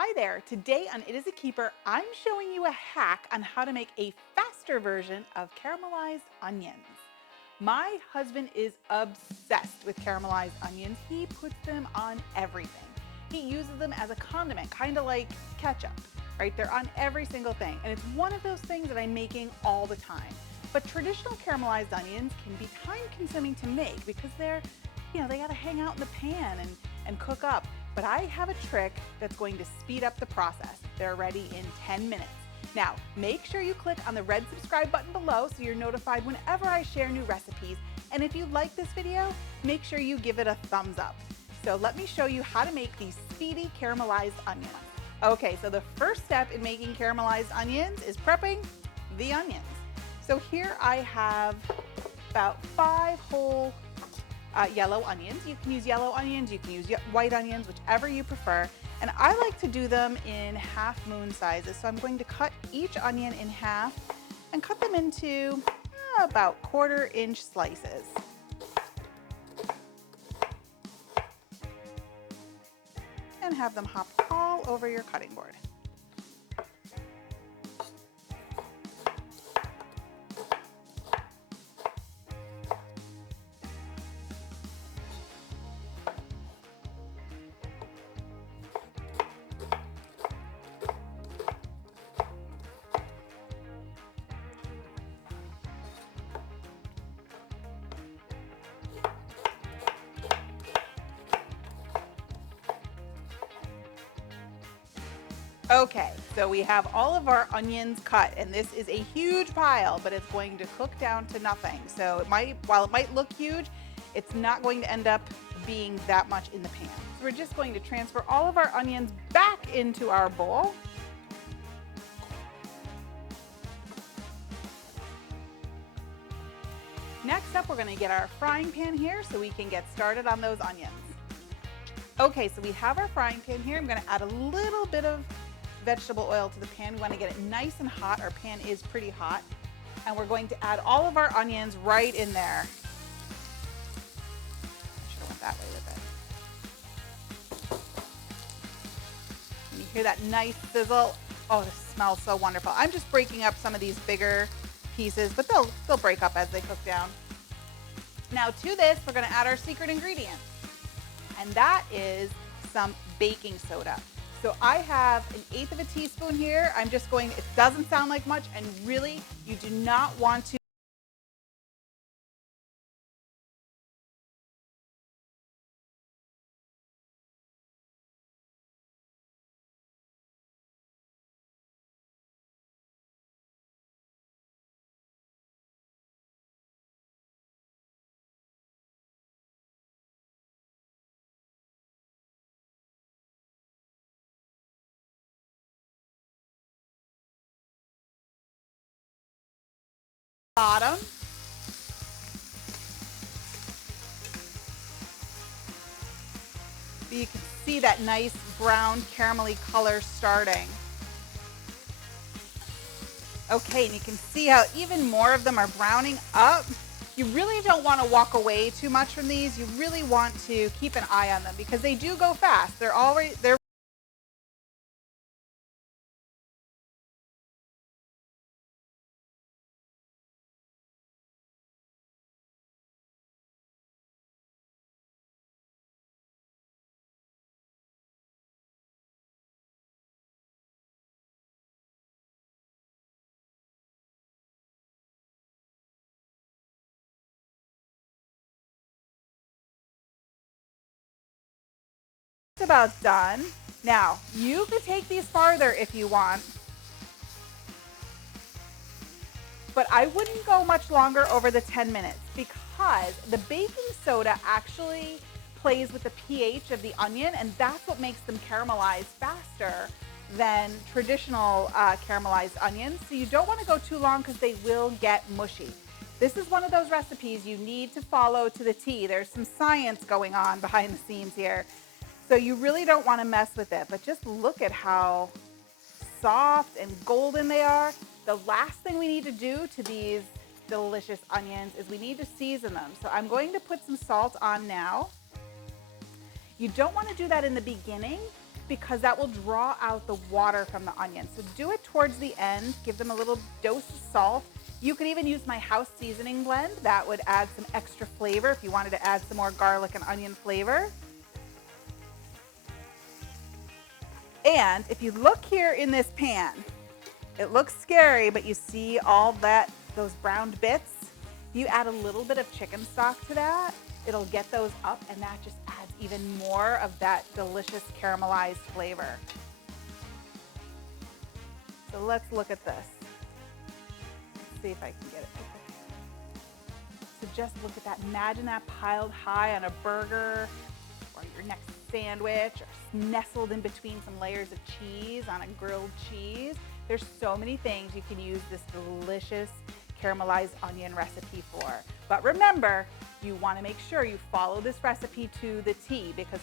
Hi there, today on It Is a Keeper, I'm showing you a hack on how to make a faster version of caramelized onions. My husband is obsessed with caramelized onions. He puts them on everything. He uses them as a condiment, kind of like ketchup, right? They're on every single thing. And it's one of those things that I'm making all the time. But traditional caramelized onions can be time consuming to make because they gotta hang out in the pan and cook up. But I have a trick that's going to speed up the process. They're ready in 10 minutes. Now, make sure you click on the red subscribe button below so you're notified whenever I share new recipes. And if you like this video, make sure you give it a thumbs up. So let me show you how to make these speedy caramelized onions. Okay, so the first step in making caramelized onions is prepping the onions. So here I have about 5 whole yellow onions. You can use yellow onions, you can use white onions, whichever you prefer. And I like to do them in half moon sizes. So I'm going to cut each onion in half and cut them into about 1/4 inch slices. And have them hop all over your cutting board. Okay, so we have all of our onions cut, and this is a huge pile, but it's going to cook down to nothing. So while it might look huge, it's not going to end up being that much in the pan. So we're just going to transfer all of our onions back into our bowl. Next up, we're going to get our frying pan here so we can get started on those onions. Okay, so we have our frying pan here. I'm going to add a little bit of vegetable oil to the pan. We want to get it nice and hot. Our pan is pretty hot. And we're going to add all of our onions right in there. I should have went that way with it. And you hear that nice sizzle? Oh, this smells so wonderful. I'm just breaking up some of these bigger pieces, but they'll break up as they cook down. Now to this, we're going to add our secret ingredient. And that is some baking soda. So I have 1/8 of a teaspoon here. I'm just going, it doesn't sound like much, and really, you do not want to bottom. You can see that nice brown caramelly color starting. Okay, and you can see how even more of them are browning up. You really don't want to walk away too much from these. You really want to keep an eye on them because they do go fast. They're about done. Now, you could take these farther if you want, but I wouldn't go much longer over the 10 minutes because the baking soda actually plays with the pH of the onion, and that's what makes them caramelize faster than traditional caramelized onions. So you don't want to go too long because they will get mushy. This is one of those recipes you need to follow to the T. There's some science going on behind the scenes here. So you really don't want to mess with it, but just look at how soft and golden they are. The last thing we need to do to these delicious onions is we need to season them. So I'm going to put some salt on now. You don't want to do that in the beginning because that will draw out the water from the onions. So do it towards the end, give them a little dose of salt. You could even use my house seasoning blend. That would add some extra flavor if you wanted to add some more garlic and onion flavor. And if you look here in this pan, it looks scary, but you see all that, those browned bits? You add a little bit of chicken stock to that, it'll get those up, and that just adds even more of that delicious caramelized flavor. So let's look at this. Let's see if I can get it. So just look at that. Imagine that piled high on a burger or your next sandwich, or nestled in between some layers of cheese on a grilled cheese. There's so many things you can use this delicious caramelized onion recipe for. But remember, you want to make sure you follow this recipe to the T, because